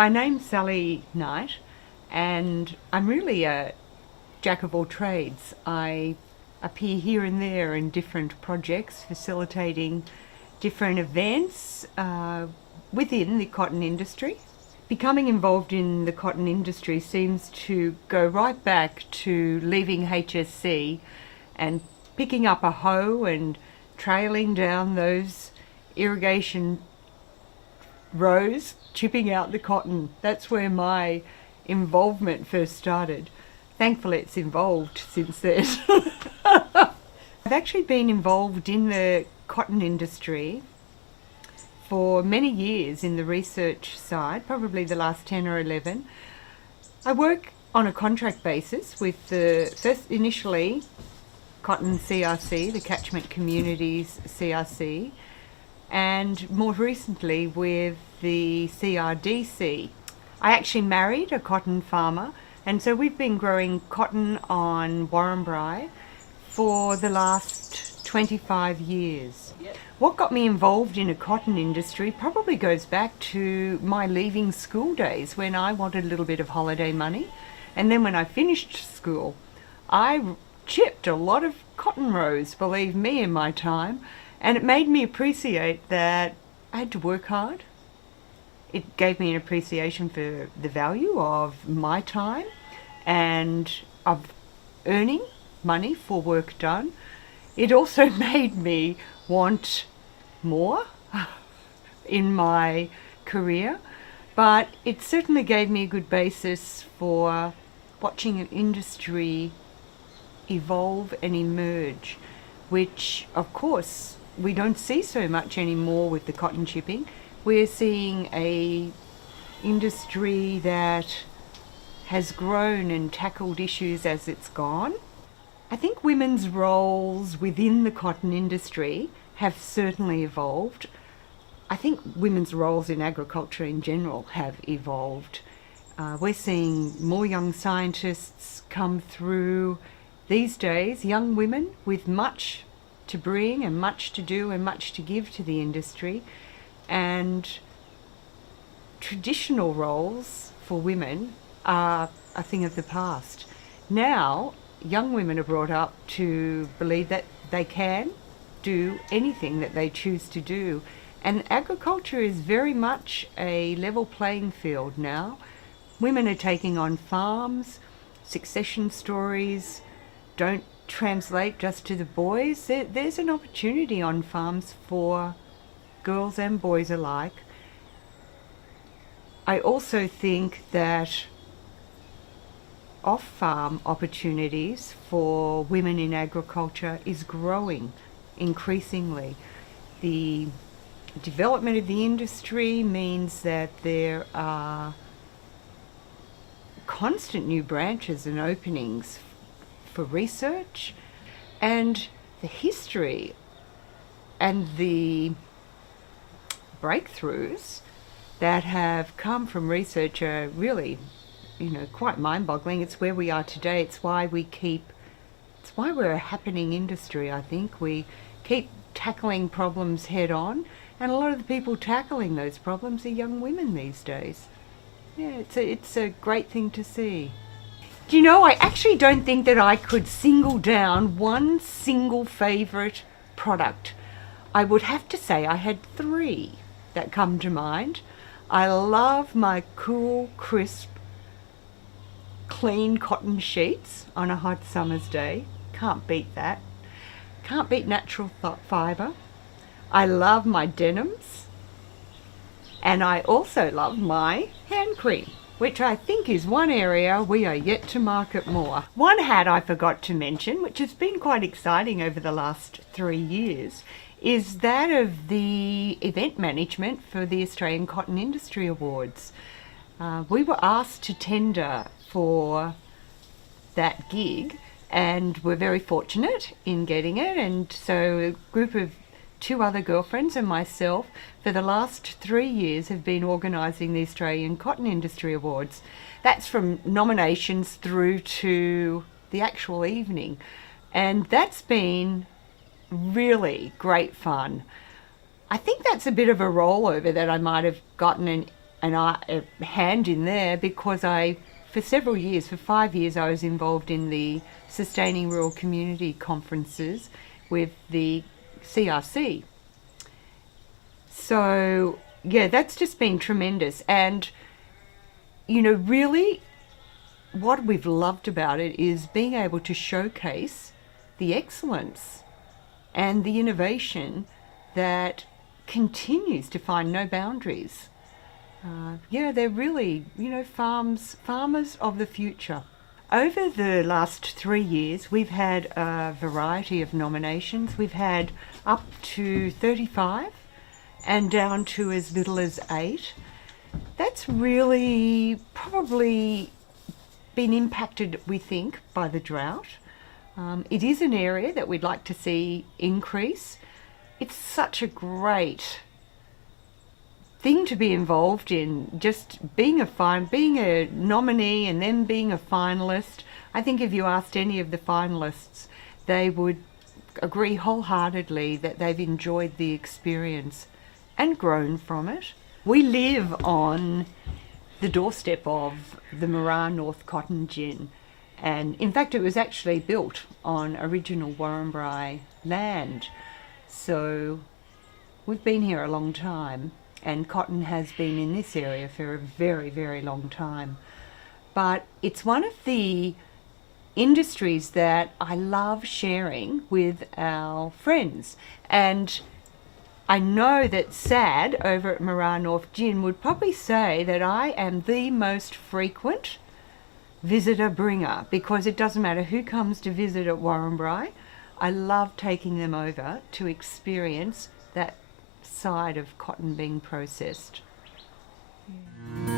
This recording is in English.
My name's Sally Knight, and I'm really a jack of all trades. I appear here and there in different projects, facilitating different events within the cotton industry. Becoming involved in the cotton industry seems to go right back to leaving HSC and picking up a hoe and trailing down those irrigation rows, chipping out the cotton. That's where my involvement first started. Thankfully it's evolved since then. I've actually been involved in the cotton industry for many years in the research side, probably the last 10 or 11. I work on a contract basis with the first initially Cotton CRC, the Catchment Communities CRC, and more recently with the CRDC. I actually married a cotton farmer, and so we've been growing cotton on Warrambri for the last 25 years. Yep. What got me involved in a cotton industry probably goes back to my leaving school days when I wanted a little bit of holiday money. And then when I finished school, I chipped a lot of cotton rows, believe me, in my time. And it made me appreciate that I had to work hard. It gave me an appreciation for the value of my time and of earning money for work done. It also made me want more in my career, but it certainly gave me a good basis for watching an industry evolve and emerge, which of course we don't see so much anymore with the cotton chipping. We're seeing a industry that has grown and tackled issues as it's gone. I think women's roles within the cotton industry have certainly evolved. I think women's roles in agriculture in general have evolved. We're seeing more young scientists come through these days, young women with much to bring and much to do and much to give to the industry. And traditional roles for women are a thing of the past. Now, young women are brought up to believe that they can do anything that they choose to do. And agriculture is very much a level playing field now. Women are taking on farms, succession stories don't translate just to the boys. There's an opportunity on farms for girls and boys alike. I also think that off-farm opportunities for women in agriculture is growing increasingly. The development of the industry means that there are constant new branches and openings for research, and the history and the breakthroughs that have come from research are really, quite mind-boggling. It's where we are today. It's why we're a happening industry, I think. We keep tackling problems head on, and a lot of the people tackling those problems are young women these days. Yeah, it's a great thing to see. Do you know, I actually don't think that I could single down one single favourite product. I would have to say I had 3 that come to mind. I love my cool, crisp, clean cotton sheets on a hot summer's day. Can't beat that. Can't beat natural fibre. I love my denims. And I also love my hand cream, which I think is one area we are yet to market more. One hat I forgot to mention, which has been quite exciting over the last 3 years, is that of the event management for the Australian Cotton Industry Awards. We were asked to tender for that gig, and we're very fortunate in getting it. And so a group of 2 other girlfriends and myself for the last 3 years have been organising the Australian Cotton Industry Awards. That's from nominations through to the actual evening, and that's been really great fun. I think that's a bit of a rollover that I might have gotten a hand in there because for several years, for 5 years, I was involved in the Sustaining Rural Community Conferences with the CRC. So, yeah, that's just been tremendous. And, really what we've loved about it is being able to showcase the excellence and the innovation that continues to find no boundaries. They're really, farmers of the future. Over the last 3 years, we've had a variety of nominations. We've had up to 35 and down to as little as 8. That's really probably been impacted, we think, by the drought. It is an area that we'd like to see increase. It's such a great thing to be involved in, just being a nominee and then being a finalist. I think if you asked any of the finalists, they would agree wholeheartedly that they've enjoyed the experience and grown from it. We live on the doorstep of the Moraa North cotton gin, and in fact it was actually built on original Warrambri land, so we've been here a long time, and cotton has been in this area for a very, very long time. But it's one of the industries that I love sharing with our friends. And I know that Sad over at Moraa North Gin would probably say that I am the most frequent visitor bringer, because it doesn't matter who comes to visit at Warrambri, I love taking them over to experience that side of cotton being processed. Yeah.